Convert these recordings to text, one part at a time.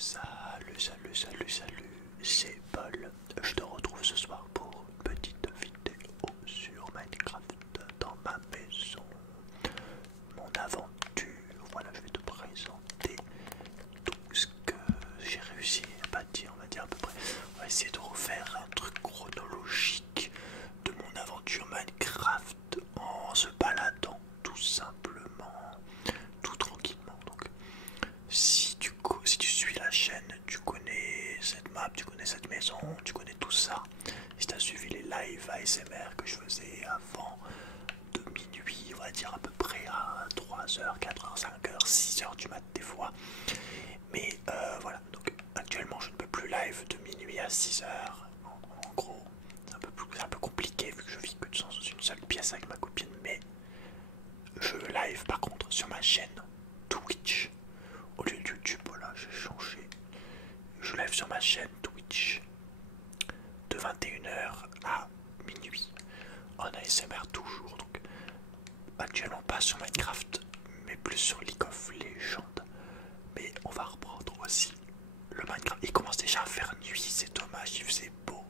Salut, c'est Paul. Je te retrouve ce soir pour une petite vidéo sur Minecraft dans ma maison. Mon aventure, voilà, je vais te présenter tout ce que j'ai réussi à bâtir, on va dire à peu près. On va essayer de refaire un truc chronologique de mon aventure Minecraft en se baladant tout simplement, tout tranquillement. Donc, si tu suis la chaîne, tu connais cette map, tu connais cette maison, tu connais tout ça. Si tu as suivi les lives ASMR que je faisais avant de minuit, on va dire à peu près à 3h, 4h, 5h, 6h du mat des fois. Mais voilà, donc actuellement je ne peux plus live de minuit à 6h. En gros, c'est un peu compliqué vu que je vis que dans une seule pièce avec ma copine. Mais je live par contre sur ma chaîne Twitch. Au lieu de YouTube, voilà, j'ai changé. Je live sur ma chaîne Twitch de 21h à minuit en ASMR toujours. Donc actuellement pas sur Minecraft mais plus sur League of Legends. Mais on va reprendre aussi le Minecraft. Il commence déjà à faire nuit, c'est dommage, il faisait beau.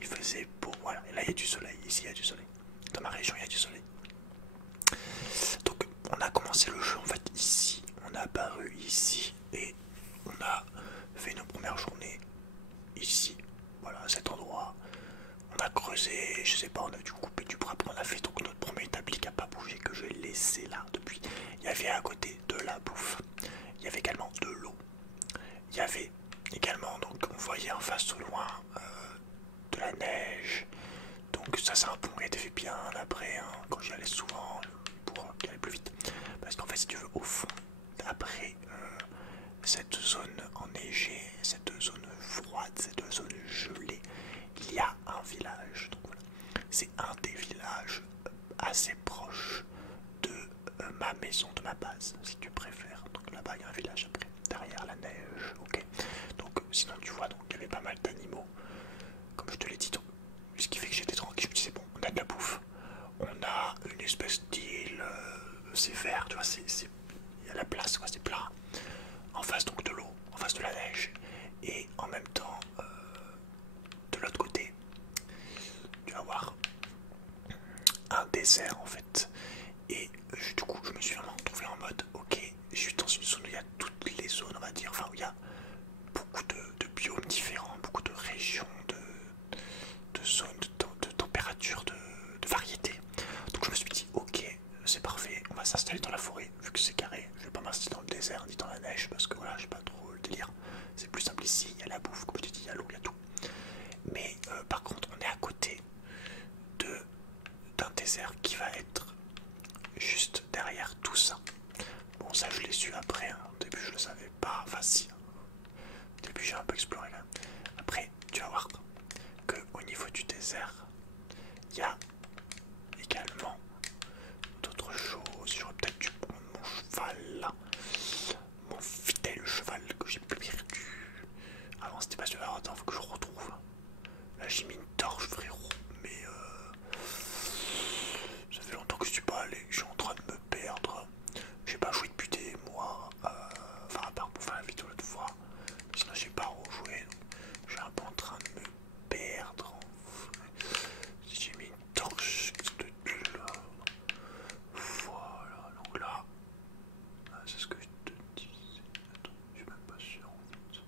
Il faisait beau, voilà. Et là il y a du soleil, ici il y a du soleil. Dans ma région il y a du soleil. Donc on a commencé le jeu en fait ici. On a apparu ici et on a fait nos premières journées ici. Voilà, à cet endroit. On a creusé, je sais pas, on a dû couper du bois. Après on a fait donc notre premier établi qui n'a pas bougé, que j'ai laissé là depuis. Il y avait à côté de la bouffe. Il y avait également de l'eau. Il y avait également, donc on voyait en face au loin de la neige. Donc ça c'est un pont qui a été fait bien après, hein, quand j'y allais souvent pour aller plus vite. Parce qu'en fait si tu veux au fond, après cette zone enneigée, cette zone froide, cette zone gelée, il y a un village. Donc voilà, c'est un des villages assez proches de ma maison, de ma base si tu préfères. Donc là-bas il y a un village après, derrière la neige, ok. Donc sinon tu vois, donc il y avait pas mal d'animaux, comme je te l'ai dit. Donc, ce qui fait que j'étais tranquille, je me disais bon, on a de la bouffe, on a une espèce d'île, c'est vert, tu vois, il y a la place, quoi, c'est plat. En face donc de l'eau, en face de la neige, et en même temps, de l'autre côté, tu vas voir un désert en fait. Et du coup, je me suis vraiment retrouvé en mode, ok, je suis dans une zone où il y a toutes les zones, on va dire, enfin où il y a beaucoup de biomes différents, beaucoup de régions, de zones, de températures, de variétés. Donc je me suis dit, ok, c'est parfait, on va s'installer dans la forêt, vu que c'est carré. Je vais pas m'installer dans le désert ni dans la neige, parce que voilà, j'ai pas trop le délire. C'est plus simple ici, il y a la bouffe, comme je t'ai dit, il y a l'eau, il y a tout. Mais par contre, on est à côté d'un désert qui va être juste derrière tout ça. Bon, ça je l'ai su après, hein. Au début je le savais pas, enfin si. Au début j'ai un peu exploré là. Après, tu vas voir que au niveau du désert, il y a également d'autres choses. J'aurais peut-être dû prendre mon cheval là. Mon fidèle cheval que j'ai perdu. Avant c'était pas celui-là, attends, faut que je retrouve. Là j'ai mis une torche frérot, mais ça fait longtemps que je suis pas allé, je suis en train de me perdre. J'ai pas joué depuis des mois, enfin à part pour faire la vidéo l'autre fois. Sinon j'ai pas rejoué, donc je suis un peu en train de me perdre. Si j'ai mis une torche de là. Voilà, donc là, c'est ce que je te disais. Attends, je suis même pas sûr en fait.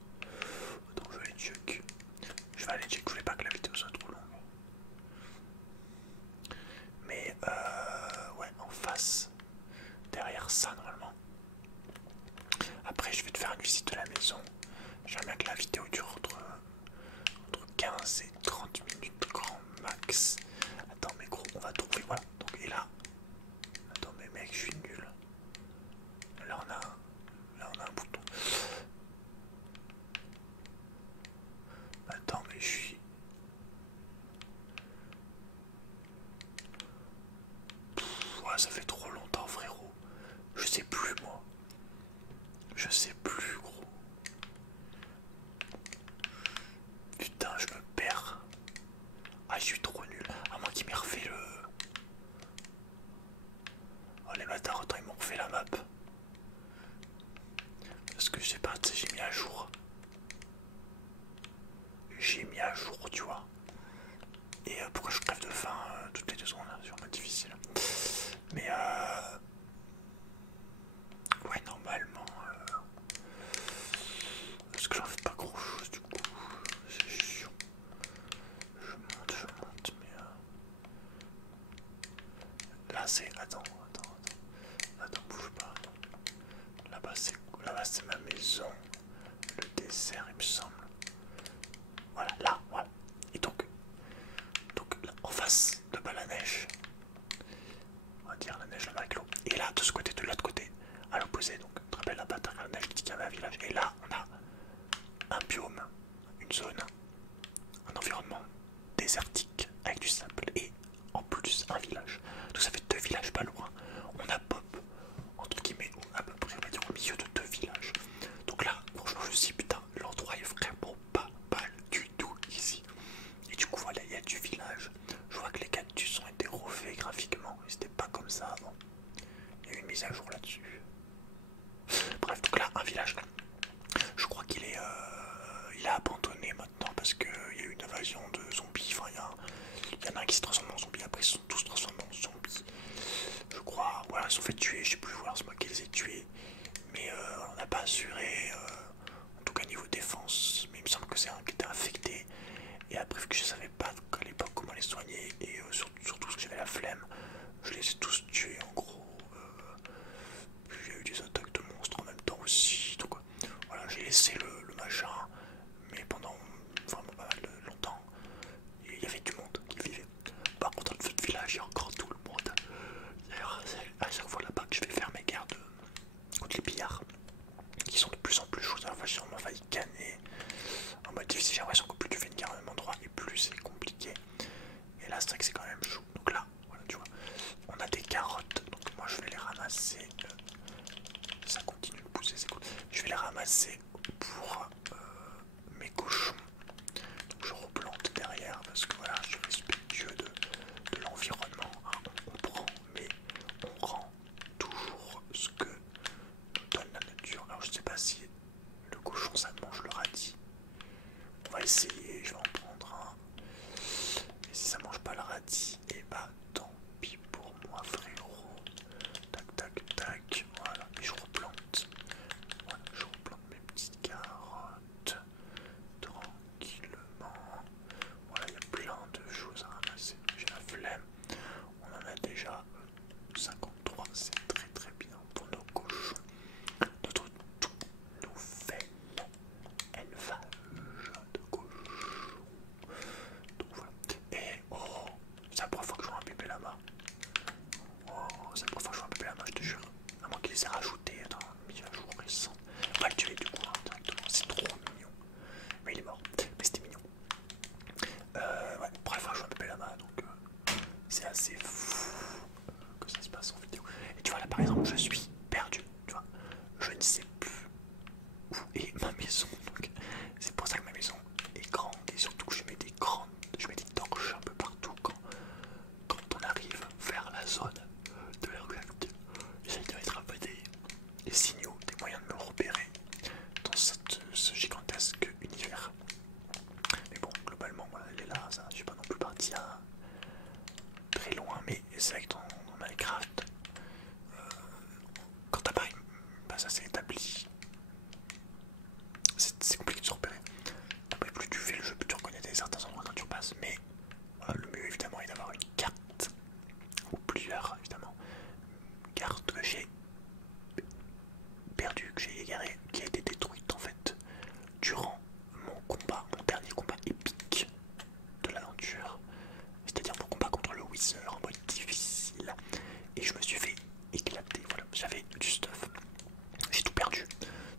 Attends, je vais aller check. Je vais aller check, je voulais pas que la vidéo soit trop longue. Mais ouais, en face, derrière ça normalement. Après, je vais te faire une visite de la maison. J'aimerais bien que la vidéo dure entre 15 et 30 minutes grand max. Attends, mais gros, on va trouver. Voilà, donc et là. Attends, mais mec, je suis nul. Là, on a un bouton. Attends, mais je suis. Ouais, ça fait trop longtemps, frérot. Je sais plus, moi. Je sais plus, gros. Putain, je me perds. Ah, je suis trop nul. À moins qu'il m'ait refait le. Oh, les bâtards, autant ils m'ont refait la map. Parce que je sais pas, tu sais, j'ai mis à jour posé, donc on te rappelle la bataille, on a dit qu'il y avait un village, et là on a un biome, une zone, un environnement désertique avec du sable, et en plus un village. Donc ça fait deux villages pas loin. On a Pop, entre guillemets, à peu près on va dire au milieu de deux villages. Donc là, franchement je me suis dit putain, l'endroit est vraiment pas mal du tout ici. Et du coup voilà, il y a du village. Je vois que les cactus ont été refaits graphiquement, c'était pas comme ça avant. Il y a eu une mise à jour là-dessus. Bref, donc là, un village. Je crois qu'il est il a abandonné maintenant parce qu'il y a eu une invasion de zombies. Enfin, il y en a un qui se transforme en zombie, après ils sont tous transformés en zombies. Je crois, voilà, ils se sont fait tuer, je sais plus, voilà, c'est moi qui les ai tués. Mais on n'a pas assuré, en tout cas niveau défense. Mais il me semble que c'est un qui était infecté. Et après, vu que je savais pas à l'époque comment les soigner, et surtout parce que j'avais la flemme, je les ai tous tués en gros. Puis il y a eu des attaques de monstres en même temps aussi. Donc voilà, j'ai laissé le machin, mais pendant vraiment pas mal de longtemps, il y avait du monde qui vivait. Par contre, dans le village, il y a encore tout le monde. D'ailleurs, c'est à chaque fois là-bas que je vais faire mes gardes contre les pillards, qui sont de plus en plus chauds. La fois, j'ai vraiment failli canner. En mode difficile, j'ai l'impression que plus tu fais une guerre au même endroit, et plus c'est compliqué. Et là, c'est vrai que c'est quand même chaud. Donc là, voilà, tu vois, on a des carottes. Donc moi, je vais les ramasser. Ça continue de pousser, c'est cool. Je vais les ramasser pour mes cochons. Donc je replante derrière parce que voilà, je suis respectueux de l'environnement. Hein. On prend, mais on rend toujours ce que nous donne la nature. Alors je sais pas si le cochon ça mange le radis. On va essayer, je vais en prendre un. Et si ça mange pas le radis, et bah tant pis pour moi frérot. Tac tac tac, voilà, et je replante. Voilà, je replante mes petites carottes tranquillement. Voilà, il y a plein de choses à ramasser. J'ai la flemme. On en a déjà 53, c'est très très bien pour nos cochons. Notre tout nouvel élevage de cochons. Donc voilà. Et oh, c'est la première fois que je vois un bébé là-bas. Oh, c'est la première fois que je vois un bébé là-bas, je te jure. À moins qu'il les ait rajoutés dans une mise à jour récente. On va le tuer du coup hein, directement, c'est trop mignon. Mais il est mort, mais c'était mignon. Ouais, première fois que je vois un bébé là-bas, donc c'est assez fou que ça se passe en vidéo. Et tu vois là par exemple, je suis perdu, tu vois. Je ne sais plus où est ma maison. Donc c'est pour ça que ma maison est grande et surtout que je mets des torches un peu partout quand on arrive vers la zone de l'Arctique. J'essaie de mettre un peu des signaux, des moyens de me repérer dans ce gigantesque univers. Mais bon, globalement, voilà, elle est là, ça, je suis pas non plus parti à très loin, mais c'est vrai que dans Minecraft, quand t'as pas une base assez établie, c'est compliqué de se repérer. Après, plus tu fais le jeu, plus tu reconnais certains endroits quand tu passes, mais voilà, le mieux évidemment est d'avoir une carte, ou plusieurs évidemment, carte que j'ai perdue, que j'ai égarée, qui a été détruite en fait durant mon dernier combat épique de l'aventure, c'est-à-dire mon combat contre le Wither en mode difficile, et je me suis fait éclater. Voilà, j'avais du stuff, j'ai tout perdu,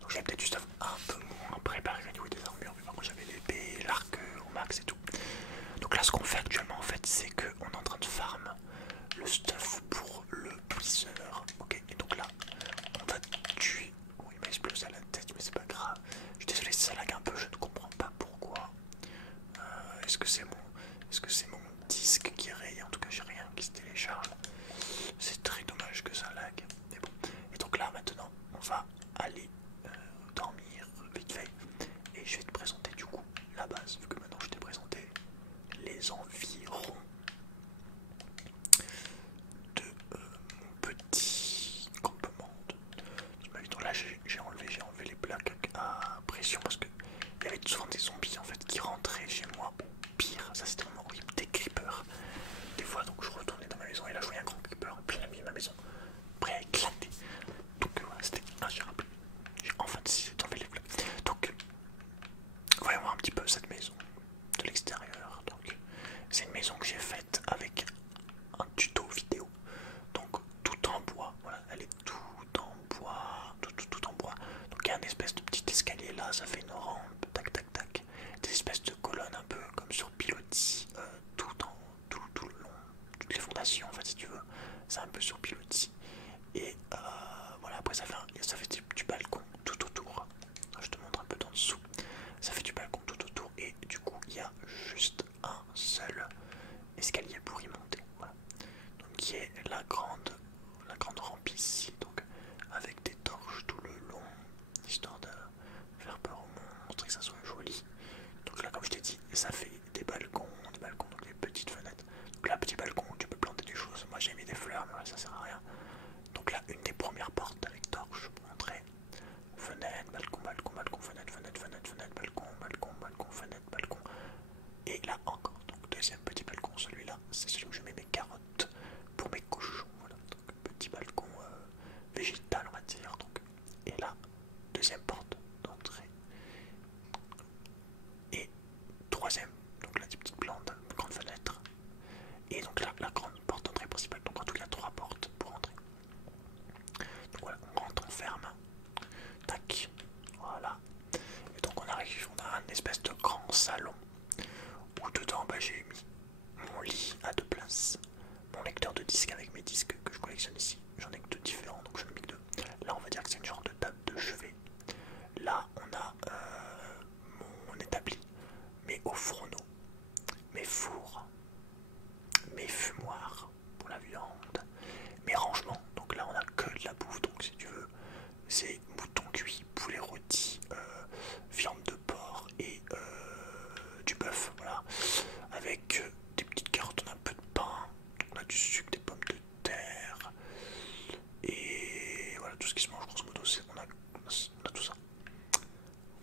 donc j'avais peut-être du stuff un peu moins préparé au niveau des armures, mais par contre j'avais l'épée, l'arc au max et tout. Donc là, ce qu'on fait actuellement en fait, c'est qu'on est en train de farm le stuff pour le Wither, ok, et donc là, on va tuer. Oh, il m'a explosé à la tête, mais c'est pas grave. Je suis désolé si ça lag un peu, je ne comprends pas pourquoi. Est-ce que c'est mon disque qui raye? En tout cas, j'ai rien qui se télécharge. C'est très dommage que ça lag. Mais bon. Et donc là, maintenant, on va aller dormir vite fait. Et je vais te présenter du coup la base, vu que maintenant je t'ai présenté les environs de mon petit campement de ma vie. Donc là, j'ai enlevé les plaques à pression parce que il y avait souvent des zombies en fait qui rentraient chez moi. Pire, ça c'était vraiment horrible, des creepers. Des fois, donc je retournais dans ma maison et là je voyais un grand creeper en plein milieu de ma maison, prêt à éclater. Donc voilà, c'était ingérable. ça fait une rampe, tac tac tac, des espèces de colonnes un peu comme sur pilotis, tout le long, toutes les fondations en fait si tu veux, c'est un peu sur pilotis. Et voilà, après ça fait du balcon tout autour. Je te montre un peu d'en dessous. Ça fait du balcon tout autour et du coup il y a juste un seul escalier pour y monter. Voilà. Donc qui est la grande rampe ici, donc avec des torches tout le long, histoire de faire peur au monstre et que ça soit joli. Donc là comme je t'ai dit, ça fait des balcons, donc des petites fenêtres. Donc là petit balcon où tu peux planter des choses. Moi j'ai mis des fleurs mais voilà, ça sert à rien. Donc là une des premières portes avec torche pour entrer. Fenêtre, balcon, fenêtre, balcon, fenêtre, balcon. Et là encore, donc deuxième petit balcon, celui-là, c'est celui où je mets mes carottes pour mes cochons. Voilà, donc petit balcon végétal on va dire. Donc. Et là, deuxième porte d'entrée. Et troisième, donc là des petites plantes, une grande fenêtre. Et donc là, la grande porte d'entrée principale. Donc en tout, il y a 3 portes pour entrer. Donc voilà, on rentre, on ferme. Tac, voilà. Et donc on arrive, on a un espèce de grand salon où dedans j'ai mis mon lit à 2 places, mon lecteur de disques avec mes disques que je collectionne ici. J'en ai que 2 différents donc je n'en ai que 2. Là on va dire que c'est une genre de table de chevet. Là on a mon établi, mes hauts fourneaux, mes fours, mes fumoirs pour la viande, mes rangements. Donc là on a que de la bouffe, donc si tu veux c'est mouton cuit, poulet rôti, viande de porc et du bœuf, voilà, avec des petites carottes, on a un peu de pain, on a du sucre, des pommes de terre, et voilà tout ce qui se mange grosso modo, on a tout ça.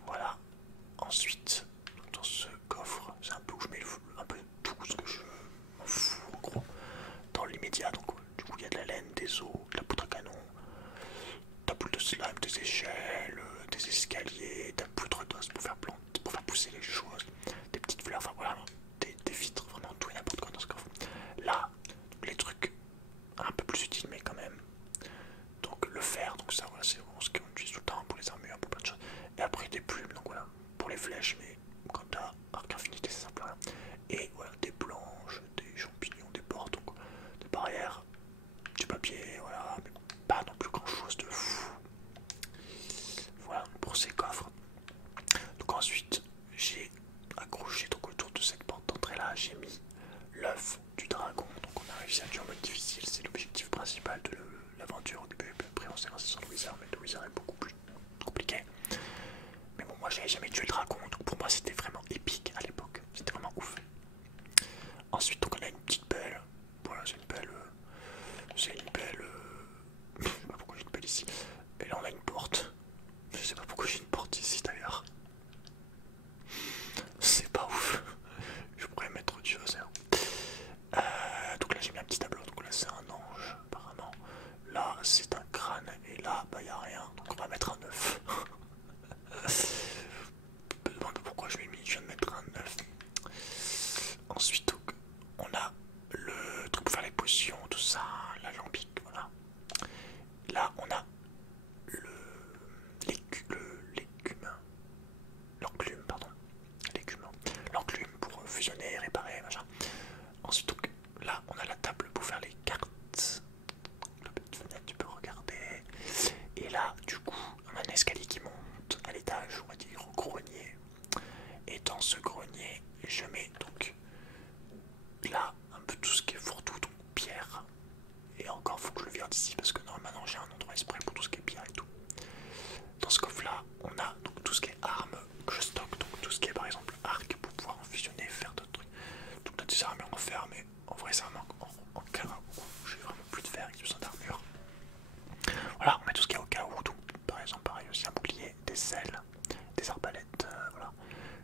Voilà, ensuite, dans ce coffre, c'est un peu où je mets un peu tout ce que je m'en fous en gros, dans l'immédiat, donc du coup il y a de la laine, des os, de la poudre à canon, ta boule de slime, des échelles, des escaliers, ta poudre d'os pour faire pousser les choses, des petites fleurs, enfin voilà, des vitres, vraiment tout et n'importe quoi dans ce coffre. Là, les trucs un peu plus utiles mais quand même. Donc le fer, donc ça voilà, c'est vraiment ce qu'on utilise tout le temps pour les armures, pour plein de choses. Et après des plumes, donc voilà, pour les flèches, mais quand t'as arc infinité ça sert plus à rien. Et voilà, des planches, des champignons, des portes, donc des barrières, du papier, voilà, mais pas non plus grand chose de fou. Voilà pour ces coffres. Donc ensuite j'ai accroché donc autour de cette porte d'entrée là, j'ai mis l'œuf du dragon. Donc on a réussi à jouer en mode difficile, c'est l'objectif principal de l'aventure au début. Après on s'est lancé sur le wizard, mais le wizard est beaucoup plus compliqué. Mais bon, moi j'avais jamais tué le dragon, donc pour moi c'était vraiment épique à l'époque, c'était vraiment ouf. Ensuite donc on a une petite belle, voilà c'est une belle, je sais pas pourquoi j'ai une belle ici. Et là on a une porte, je sais pas pourquoi j'ai une porte ici d'ailleurs. C'est pas ouf, je pourrais mettre autre chose. Hein. Donc là j'ai mis un petit tableau, donc là c'est un ange apparemment. Là c'est un crâne et là bah y a rien, donc on va mettre un œuf. Je me demande pourquoi je viens de mettre un œuf. Ensuite donc, on a le truc pour faire les potions, tout ça, l'alambic, voilà. Là on a l'enclume, pardon, l'enclume pour fusionner, réparer, machin. Ensuite donc là on a la table pour faire les cartes. La petite fenêtre tu peux regarder. Et là du coup on a un escalier qui monte à l'étage, on va dire au grenier. Et dans ce grenier je mets donc là un peu tout ce qui est fourre-tout, donc pierre. Et encore faut que je le vire d'ici parce que normalement j'ai un endroit exprès pour tout ce qui est pierre et tout. Dans ce coffre là on a donc tout ce qui est armes que je stocke, donc tout ce qui est par exemple arc pour pouvoir en fusionner et faire d'autres trucs. Donc là des armures en fer, mais en vrai ça manque en cas où j'ai vraiment plus de fer et que j'ai besoin d'armure. Voilà, on met tout ce qu'il y a au cas où, donc par exemple pareil aussi un bouclier, des selles, des arbalètes, voilà,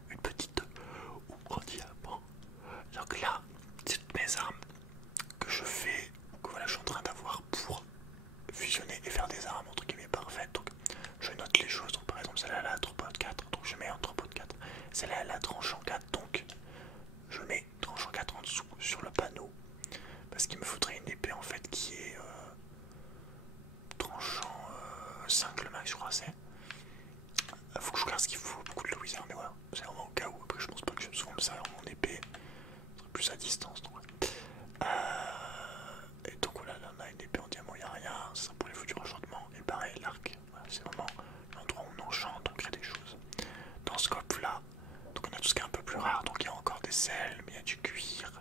une petite ou un diamant. Donc là, c'est toutes mes armes que je fais, que voilà je suis en train d'avoir pour fusionner et faire des armes entre guillemets parfaites. Donc je note les choses, donc par exemple celle-là elle a 3.4, donc je mets un 3.4, celle-là elle a tranchant 4, donc je mets tranchant 4 en dessous sur le panneau, parce qu'il me faudrait une épée en fait qui est tranchant 5 le max je crois c'est. Faut que je regarde ce qu'il faut beaucoup de le wizard, mais voilà, c'est vraiment au cas où. Après, je pense pas que je me souvent me servir mon épée, plus à distance. Donc, et donc voilà, là on a une épée en diamant, il n'y a rien, ça sera pour les futurs enchantements. Et pareil, l'arc, voilà, c'est vraiment l'endroit où on enchante, on crée des choses. Dans ce coffre là, donc on a tout ce qui est un peu plus rare, donc il y a encore des selles, mais il y a du cuir,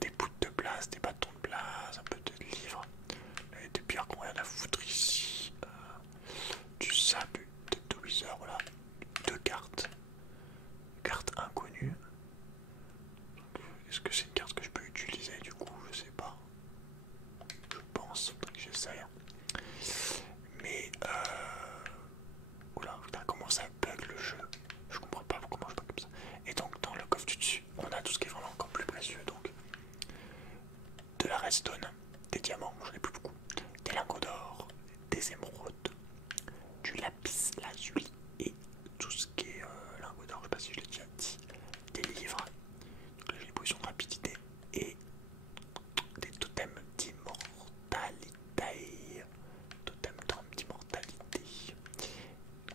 des poutres de place, des bâtons de place, un peu de livres, et des pierres qu'on a rien à foutre ici, du sable, de wizard, voilà, deux cartes, carte inconnue. Est-ce que c'est une carte que je peux utiliser du coup? Je sais pas. Je pense, faudrait que j'essaye. Mais oula, putain, comment ça bug le jeu? Je comprends pas comment je bug comme ça. Et donc dans le coffre du dessus, on a tout ce qui est vraiment encore plus précieux. Donc de la redstone, des diamants, j'en ai plus beaucoup, des lingots d'or, des émeraudes, du lapis lazuli et tout ce qui est lingots d'or, je sais pas si je l'ai déjà dit, des livres. Donc là j'ai les potions de rapidité et des totems d'immortalité. Totem d'immortalité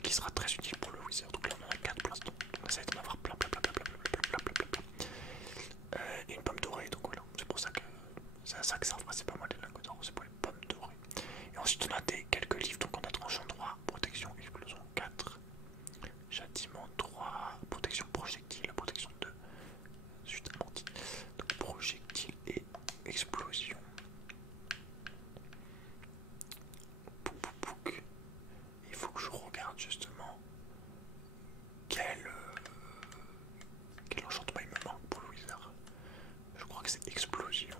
qui sera très utile pour le wizard. Donc là on en a 4 pour l'instant. On va essayer d'en avoir plein. Et une pomme dorée, donc voilà, c'est pour ça que c'est à ça que ça servent principalement les lingots d'or, c'est pour les pommes dorées. Et ensuite on a quelques livres, donc on a tranchant droit, protection, explosion 4, châtiment 3, protection projectile, protection 2, suite amortie, donc projectile et explosion. Pouc. Il faut que je regarde justement quel enchantement il me manque pour le wizard. Je crois que c'est explosion.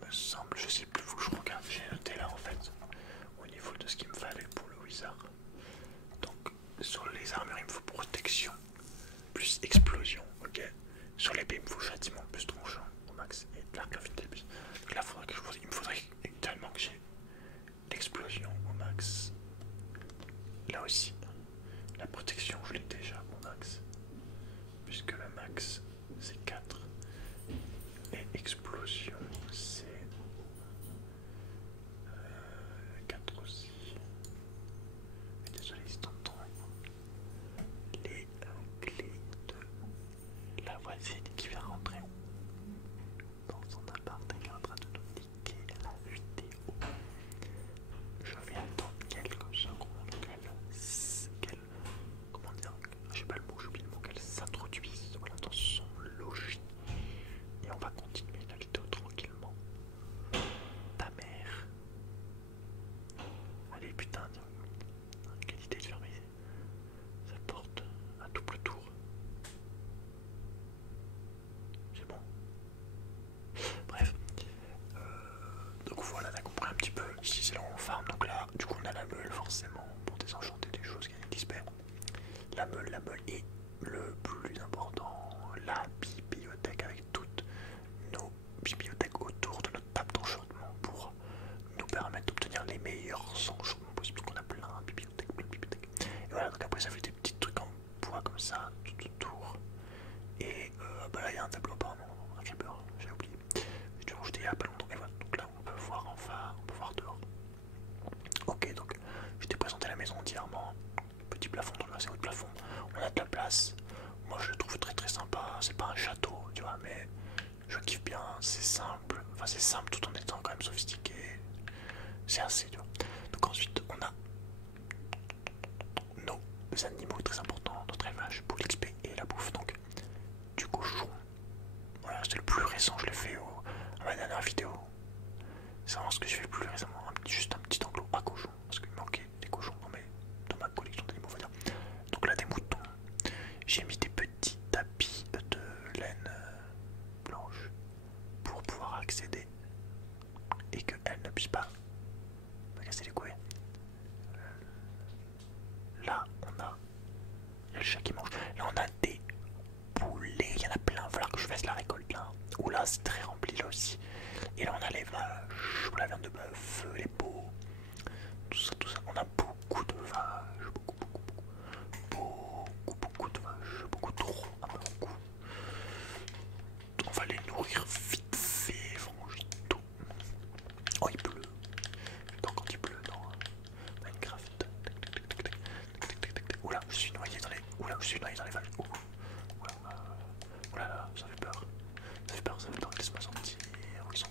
Il me semble, je sais plus, faut que je regarde. J'ai noté là en fait, au niveau de ce qu'il me fallait pour le wizard. Donc sur les armures il me faut protection plus explosion, ok. Sur l'épée il me faut châtiment plus tranchant au max et de l'arc infini plus. Donc là il me faudrait tellement que j'ai l'explosion au max. Là aussi, la protection je l'ai déjà au max, puisque le max c'est 4 et explosion c'est 4 aussi. Mais désolé si t'entends les clés de la voisine qui vient rentrer dans son appart et qui est en train de nous niquer la vidéo. Je vais attendre quelques secondes qu'elle comment dire, je sais pas le mot, j'oublie le mot, qu'elle s'introduise voilà, dans son logis. Et on va continuer la vidéo tranquillement. Ta mère. Allez putain, quelle idée de fermer sa porte à double tour. C'est bon. Bref. Donc voilà, on a compris un petit peu. Ici c'est là où on farm. Donc là, du coup on a la meule forcément pour désenchanter des choses qui XP. La meule et le plus important, la bibliothèque avec toutes nos bibliothèques autour de notre table d'enchantement pour nous permettre d'obtenir les meilleurs enchantements possibles. Donc on a plein de bibliothèques. Et voilà, donc après ça fait des petits trucs en bois comme ça tout autour. Et bah là il y a un tableau apparemment, un creeper, j'ai oublié. Je l'ai rajouté il y a pas longtemps. Et voilà, donc là on peut voir enfin, on peut voir dehors. Ok, donc je t'ai présenté la maison entièrement. Petit plafond, dans le assez haut de plafond. On a de la place. Moi je le trouve très sympa. C'est pas un château, tu vois, mais je kiffe bien. C'est simple. Enfin, c'est simple tout en étant quand même sophistiqué. C'est assez, tu vois. Donc ensuite, on a nos animaux très importants, notre élevage pour l'XP et la bouffe. Donc, du cochon. Voilà, c'est le plus récent. Je l'ai fait à ma dernière vidéo. C'est vraiment ce que j'ai fait le plus récemment. Juste un petit enclos à cochon. Parce qu'il me manquait des cochons dans ma collection d'animaux, on va dire. Donc là, des moutons. J'ai mis des petits tapis de laine blanche pour pouvoir accéder et qu'elle ne puisse pas me casser les couilles. Là, il y a le chat qui mange. Là, on a des poulets. Il y en a plein. Il va falloir que je fasse la récolte là. Ouh là, c'est très rempli là aussi. Et là, on a les vaches, la viande de bœuf, les pots. Tout ça. On a beaucoup de vaches. Beaucoup de vaches. Beaucoup trop. Ah, beaucoup. On va les nourrir vite fait, frangito. Oh, il pleut. Quand il pleut dans Minecraft. Ouh suis noyé dans les vagues. Oh, là là, ça fait peur. Ça fait peur, ça fait peur. Laisse-moi sortir. Où ils sont?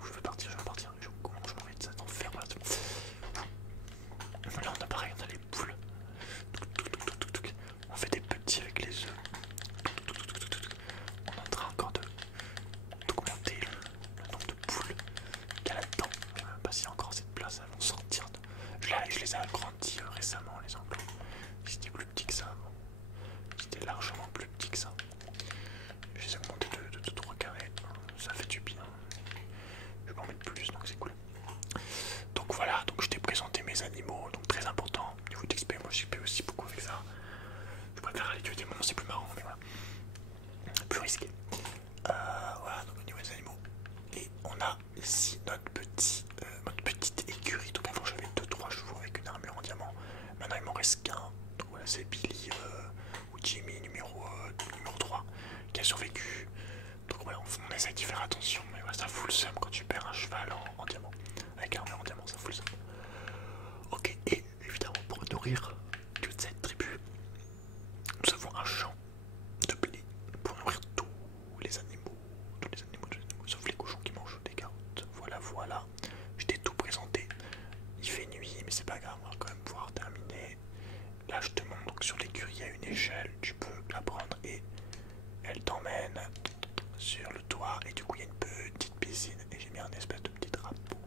Où je veux partir, je veux partir. Comment je m'en vais de cet enfer? Voilà, là, on a pareil, on a les poules. On fait des petits avec les œufs. On est en train encore d'augmenter le nombre de poules qu'il y a là-dedans. Je ne sais même pas s'il y a encore cette place, elles vont sortir. Je les ai agrandis récemment, les enclos. Ils étaient plus petits que ça avant. Ils étaient largement plus petits que ça. Je les ai augmentés de 3 carrés. Ça fait du bien. Je vais en mettre plus, donc c'est cool. Donc voilà, donc je t'ai présenté mes animaux, donc très important. Niveau d'XP, moi j'y paie aussi beaucoup avec ça. Je préfère aller tuer des monstres, c'est plus marrant, mais voilà. Plus risqué. Voilà, donc au niveau des animaux. Et on a ici notre petite écurie. Donc avant j'avais 2-3 chevaux avec une armure en diamant. Maintenant il m'en reste qu'un. Donc voilà, c'est Billy ou Jimmy numéro 3 qui a survécu. Donc voilà, on essaie d'y faire attention. Mais voilà, ça fout le seum quand tu perds un cheval en diamant. Avec l'armure en diamant, ça fout le seum. Ok, et évidemment pour nourrir toute cette tribu, nous avons un champ de blé pour nourrir tous les animaux, sauf les cochons qui mangent des carottes. Voilà, voilà, je t'ai tout présenté. Il fait nuit, mais c'est pas grave, on va quand même pouvoir terminer. Là, je te montre donc sur l'écurie, il y a une échelle, tu peux la prendre et elle t'emmène sur le toit. Et du coup, il y a une petite piscine et j'ai mis un espèce de petit drapeau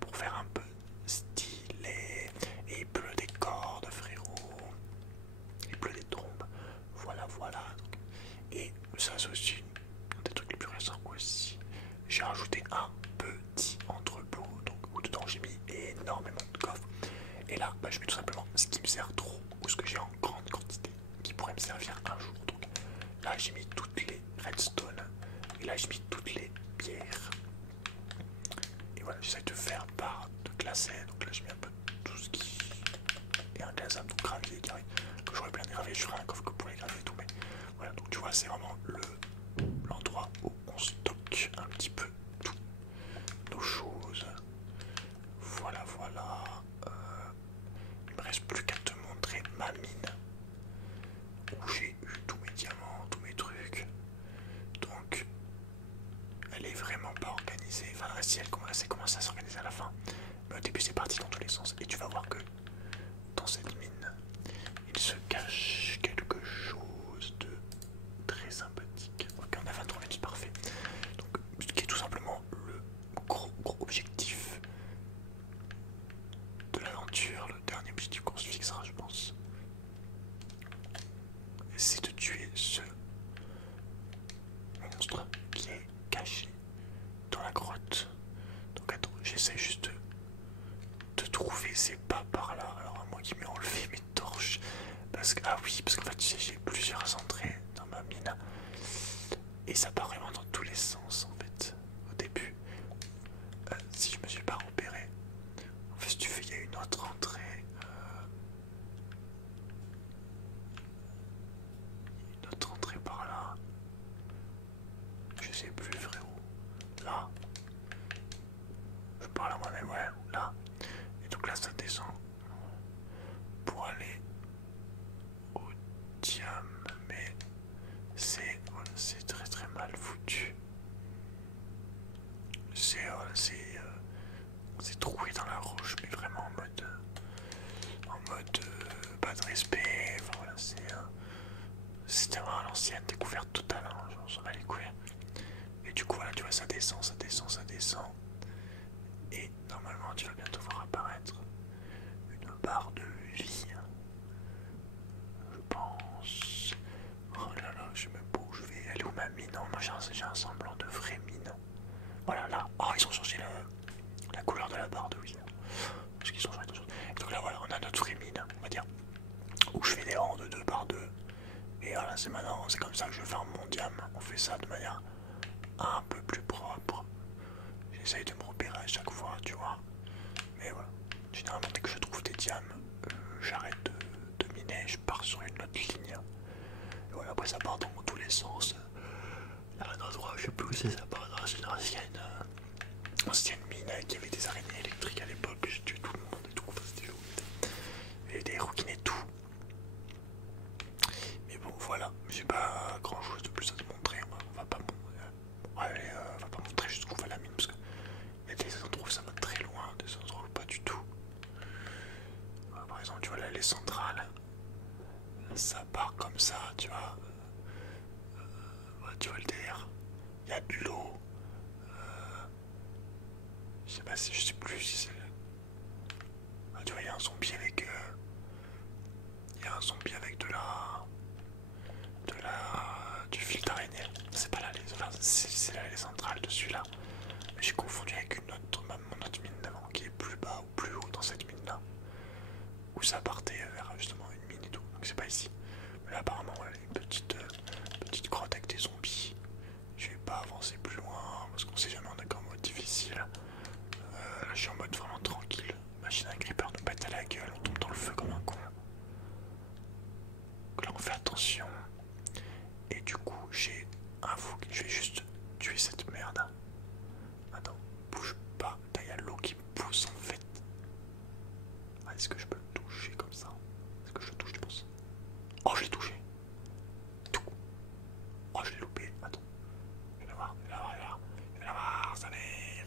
pour faire un peu stylé. Et il pleut des cordes, frérot. Il pleut des tombes. Voilà, voilà. Et ça, c'est aussi un des trucs les plus récents aussi. J'ai rajouté un petit entrepôt, donc où dedans j'ai mis énormément de coffres. Et là, bah, je mets tout simplement ce qui me sert trop ou ce que j'ai en grande quantité qui pourrait me servir un jour. Donc là, j'ai mis toutes les redstone et là, j'ai mis toutes les pierres. Et voilà, j'essaie de faire par de classer. Donc là, j'ai mis un peu tout ce qui est inclassable, donc gravier, carré. Que j'aurais plein de gravier, je ferai un coffre que pour les gravier et tout. Mais voilà, donc tu vois, c'est vraiment l'endroit où on stocke un petit peu tout nos choses. Voilà, voilà. Il me reste plus qu'à te montrer ma mine où j'ai eu tous mes diamants, tous mes trucs. Donc, elle est vraiment pas organisée. Enfin, si elle commence à s'organiser à la fin. Mais au début, c'est parti dans tous les sens. Et tu vas voir que dans cette mine, il se cache quelque chose de très sympathique. Ok, on a 23 minutes, parfait. Donc, ce qui est tout simplement le gros objectif de l'aventure, le dernier objectif qu'on se fixera, je pense, c'est de tuer ce monstre qui est caché dans la grotte. Donc attends, j'essaie juste de trouver ses pas par là. Alors à moi qui m'ai enlevé mes torches. Parce que, ah oui, parce qu'en fait tu sais, j'ai plusieurs entrées dans ma mine. Et ça part vraiment dans tous les sens en fait. Au début, si je me suis pas repéré, en fait si tu veux, il y a une autre entrée. Une autre entrée par là. Je sais plus frérot. Là. Je parle à moi-même, ouais, là. Et donc là ça descend pour aller au diam, mais c'est voilà, très très mal foutu. C'est troué dans la roche, mais vraiment en mode pas de respect. Enfin voilà, c'était vraiment à l'ancienne, découverte totale, hein, on s'en va les couilles. Et du coup voilà, tu vois, ça descend, ça descend, ça descend. Et normalement tu vas bientôt voir apparaître une barre de vie. Je pense. Oh là là, je sais même pas où je vais. Elle est où ma mine? Non, moi j'ai un semblant de vraie mine. Voilà là. Oh, ils ont changé la couleur de la barre de vie. Parce qu'ils ont changé de choses. Donc là voilà, on a notre vraie mine, on va dire. Où je fais des rangs de 2 par 2. Et voilà, c'est maintenant, c'est comme ça que je vais faire mon diam. On fait ça de manière un peu plus propre. J'essaye de me repérer à chaque fois, tu vois. Mais voilà, généralement dès que je trouve des diams, j'arrête de miner, je pars sur une autre ligne. Et voilà, après ça part dans tous les sens. Il y a un endroit, je sais plus où c'est, ça part dans une ancienne mine qui avait des araignées électriques à l'époque, j'ai tué tout le monde et tout, enfin c'était chaud. Il y avait des rouquines et tout. tu vois là les centrales, ça part comme ça, tu vois. Ouais, tu vois le délire. Il y a de l'eau. Je sais pas si je sais plus si c'est. Ah, tu vois, il y a un zombie avec. Il y a un zombie avec du fil d'araignée. C'est pas là les. Enfin, c'est là les centrales de celui-là. Mais j'ai confondu avec mon autre mine d'avant qui est plus bas ou plus haut dans cette mine là. Où ça partait vers justement une mine et tout. Donc c'est pas ici. Mais là apparemment voilà, une petite grotte avec des zombies. Je vais pas avancer plus loin parce qu'on sait jamais, on est en mode difficile. Là je suis en mode vraiment tranquille. Machine à creeper nous pète à la gueule, on tombe dans le feu comme un con. Donc là on fait attention. Et du coup j'ai un fou. Je vais juste tuer cette merde. Attends, bouge pas. Là il y a l'eau qui pousse en fait. Ah, est-ce que je peux le toucher comme ça? Est-ce que je le touche tu penses? Oh je l'ai touché. Tout. Oh je l'ai loupé. Attends. Je vais la voir, je vais la voir, je vais la voir, sa mère.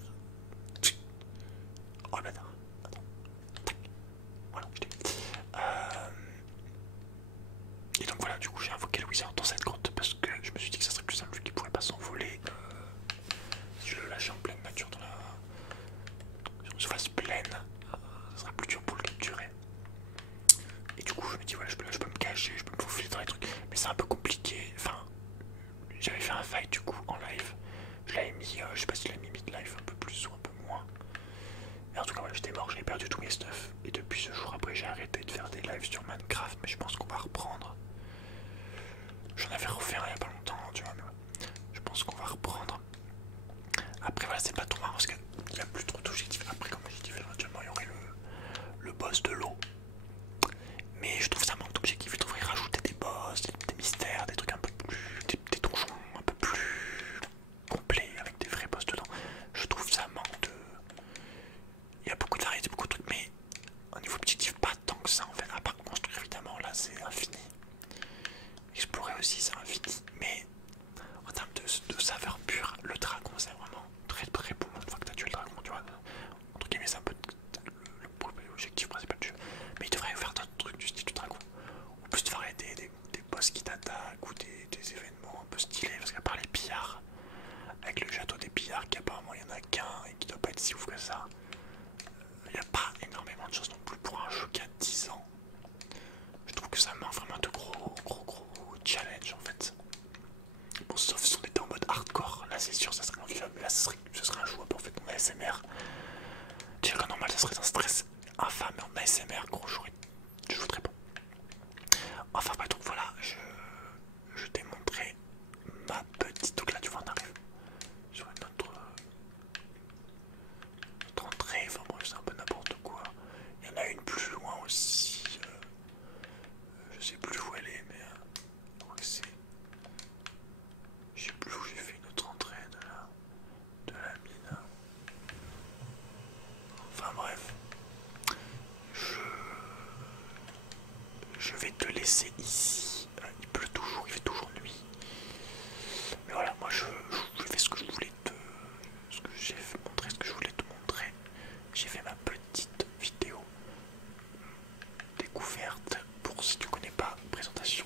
Oh le bâtard. Attends. Tac. Voilà, je t'ai. Et donc voilà, du coup j'ai invoqué le wizard dans cette grotte parce que je me suis dit que ça serait plus simple vu qu'il pourrait pas s'envoler si je le lâchais en pleine nature sur une surface pleine, ça serait plus dur pour le capturer. Et du coup je me dis voilà, je peux me cacher, je peux me faufiler dans les trucs, mais c'est un peu compliqué. Enfin, j'avais fait un fight du coup en live, je l'avais mis, je sais pas si je l'avais mis mid-live un peu plus ou un peu moins. Mais en tout cas voilà, j'étais mort, j'avais perdu tous mes stuff. Et depuis ce jour après j'ai arrêté de faire des lives sur Minecraft, mais je pense qu'on va reprendre. J'en avais refait un il y a pas longtemps, tu vois, mais ouais. Je pense qu'on va reprendre. Après voilà, c'est pas trop marrant parce qu'il n'y a plus trop d'objectifs. Après comme j'ai dit éventuellement il y aurait le boss de l'eau. Mais je trouve ça manque d'objectifs, je devrais rajouter des boss, des mystères, des trucs un peu plus. Des donjons un peu plus complets avec des vrais boss dedans. Je trouve ça manque de. Il y a beaucoup de variétés, beaucoup de trucs, mais au niveau objectif, pas tant que ça en fait. À part construire évidemment, là c'est infini. Explorer aussi c'est infini, mais en termes de saveur pure, le dragon c'est vraiment très très bon une fois que tu as tué le dragon, tu vois. Entre guillemets, c'est un peu l'objectif principal du jeu. Mais il devrait faire d'autres trucs du style du dragon. Ou plus de variété, des boss qui t'attaquent ou des événements un peu stylés. Parce qu'à part les pillards, avec le château des pillards, qui apparemment il y en a qu'un et qui doit pas être si ouf que ça, il n'y a pas énormément de choses non plus pour un jeu qui a 10 ans. Je trouve que ça manque vraiment de gros challenge en fait. Bon, sauf si on était en mode hardcore, là c'est sûr ça serait enfilable, là ce serait un jouable en fait en ASMR. Déjà qu'en normal ça serait un stress infâme, mais en ASMR gros je voudrais pas. Enfin bah donc voilà, je t'ai montré ma petite, donc là tu vois on arrive sur une autre entrée, enfin bref c'est un peu n'importe quoi. Il y en a une plus loin aussi, je sais plus où elle est mais je crois que c'est... Je sais plus où j'ai fait une autre entrée de la mine. Enfin bref, je vais te laisser ici. Il pleut toujours, il fait toujours nuit. Mais voilà, moi je fais ce que je voulais ce que j'ai montré, ce que je voulais te montrer. J'ai fait ma petite vidéo découverte pour si tu connais pas, présentation